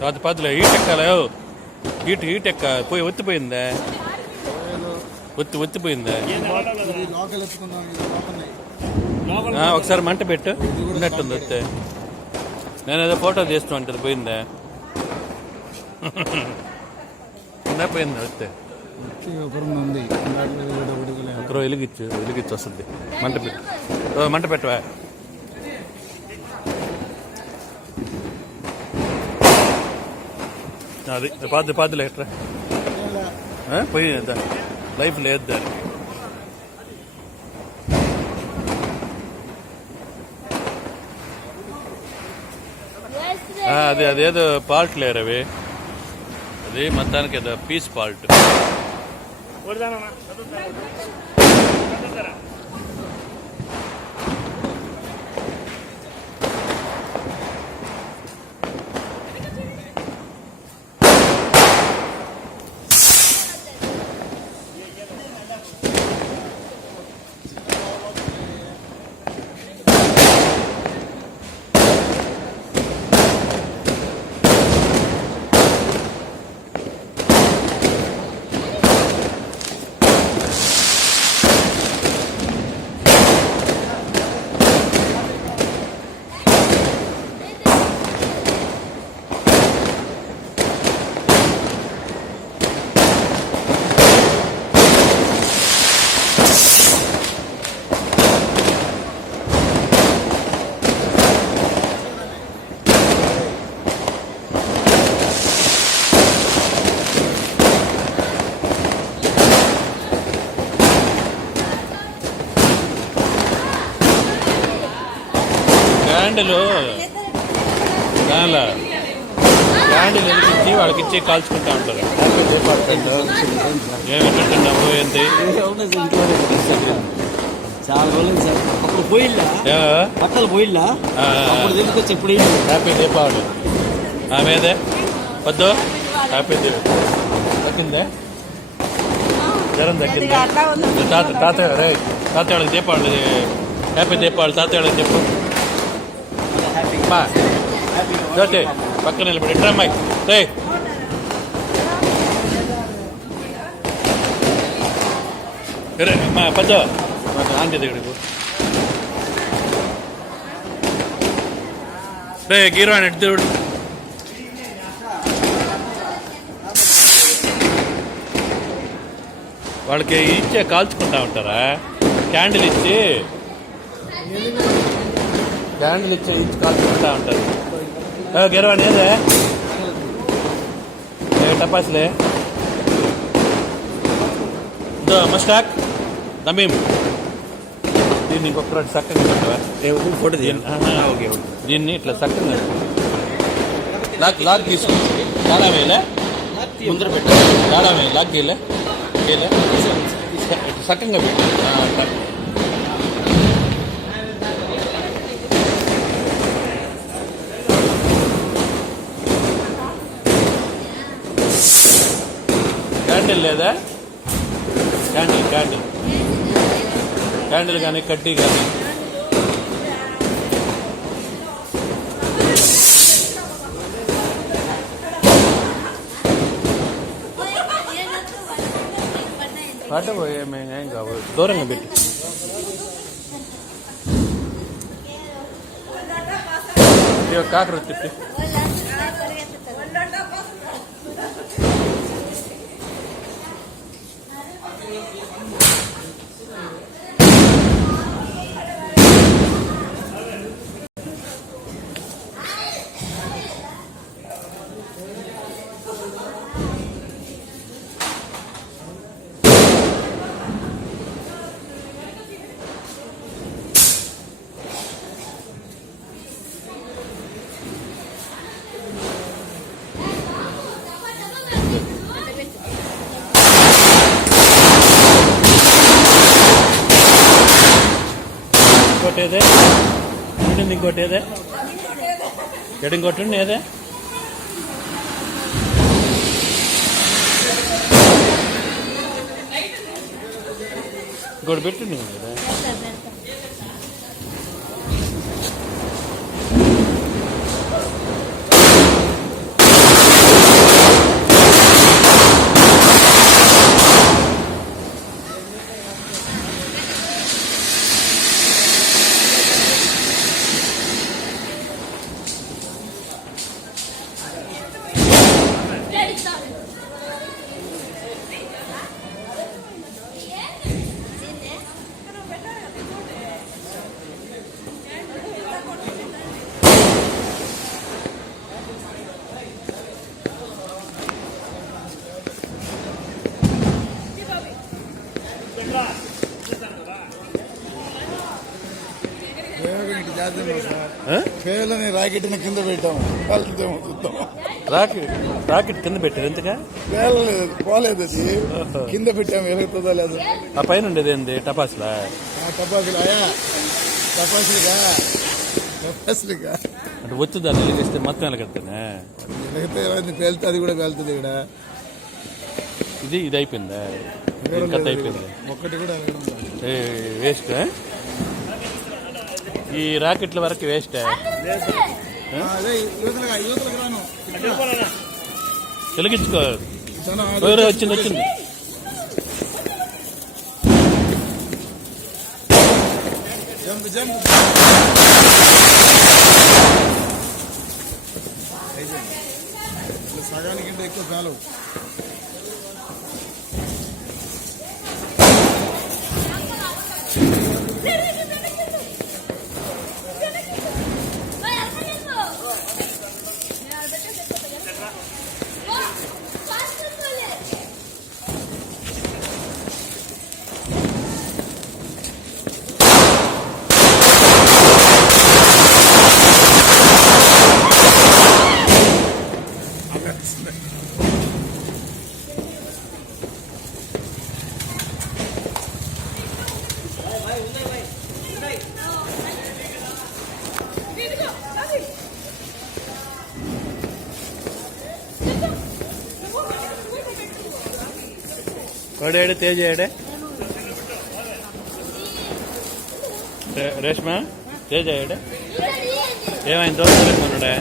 తర్వాత పదులే ఈట ఎక్కాలా eat eat ఎక్క పోయి ఒత్తిపోయిందా? ఒత్తి ఒత్తిపోయిందా? ఒకసారి మంట పెట్టు. ఉన్నట్టుంది వస్తే నేను ఏదో ఫోటో తీస్తూ పోయిందా? ఉందా పోయిందా వస్తే ఒకరు వెలిగించు దాంట్లో వెలిగిచ్చు వెలిగిచ్చు వస్తుంది. మంట పెట్టు. మంట పెట్టవా? అది పాదు పాదులే ఎట్రా పోయి దా- లైఫ్ లేదు దాన్ని ఆ, అది అదేదో పాల్ట్ లేరు అవి అది మొత్తానికి ఏదో పీస్ పాల్ట్ క్యాండిల్ దానిలో క్యాండిల్ వెలిగించి వాళ్ళకి ఇచ్చి కాల్చుకుంటా ఉంటారు? ఏమి పెట్టినాము ఏంటి? చాలా రోజులు సార్. అప్పుడు పోయిల్లా? ఏ? బట్టలు పోయిల్లా? ఆ, అప్పుడు తీసుకొచ్చి ఎప్పుడు వేయలేదు. హ్యాపీ దీపావళి ఆమెదే? వద్దు. హ్యాపీ దీపావళి తగ్గిందే జ్వరం తగ్గిందే తాత తాతయ్య రే తాతయ్య వాళ్ళకి దీపావళి హ్యాపీ దీపావళి తాతయ్య వాళ్ళకి చెప్పు. అమ్మా జ్యోతి పక్కన నిలబడి. ఇట్రా అమ్మాయి రే రే అమ్మా పద్ద. ఆంటీ దగ్గరకు రే గీరాన్ ఎటు దేవుడు వాళ్ళకి ఇచ్చే కాల్చుకుంటా ఉంటారా? క్యాండిల్ ఇచ్చి. క్యాండిల్ ఇచ్చి ఇచ్చి కాల్చుకుంటా ఉంటారు ఏ, గిరవాణి ఏదే ఏ టపాసులే ఇదో మస్టాక్ నమీం దీన్ని ఇంకొక చక్కగా పెట్టవా ఫోటో దీన్ని ఆహా, ఓకే ఓకే. దీన్ని ఇట్లా చక్కగా లాక్ లాక్ తీసుకో తాళం వేయలే ముందర పెట్టు తాళం వేయ లాక్ గీలే గీలే చక్కగా పెట్టు క్యాండిల్ లేదా క్యాండిల్ క్యాండిల్ క్యాండిల్ కానీ కడ్డీ కానీ పాట పోయే మేము ఏం కావాలి దూరంగా పెట్టు ఇదిగో కాకర తిప్పి ఇంకోటి ఏదే ఉండింది ఇంకోటి ఏదే? ఎడు ఇంకోటి ఉండి ఏదే ఇంకోటి పెట్టుండి కదా రాకెట్ని కింద పెట్టాము చూద్దాం. రాకెట్ రాకెట్ కింద పెట్టారు ఎంతగా పోలేదు అది. కింద పెట్టాము వెలుగుతుందా లేదు. ఆ పైన ఉండేది ఏంది? టపాసులా? టపాసులుగా. టపాసులుగా. అంటే వచ్చుదా వెలిగిస్తే మొత్తం పేలుతుంది అది కూడా పేలుతుంది ఇక్కడ. ఇది ఇది అయిపోయిందా? ఇది కట్ అయిపోయింది. ఒక్కటి కూడా వేస్ట్? ఈ రాకెట్ల వరకు వేస్ట్. ఆ, వచ్చింది వచ్చింది. జంప్ సగానికంటే ఎక్కువ కాలం వాడేడు తేజ ఏడే రే- రేష్మ తేజ ఏడే ఏమైంది దోశ మొన్నడే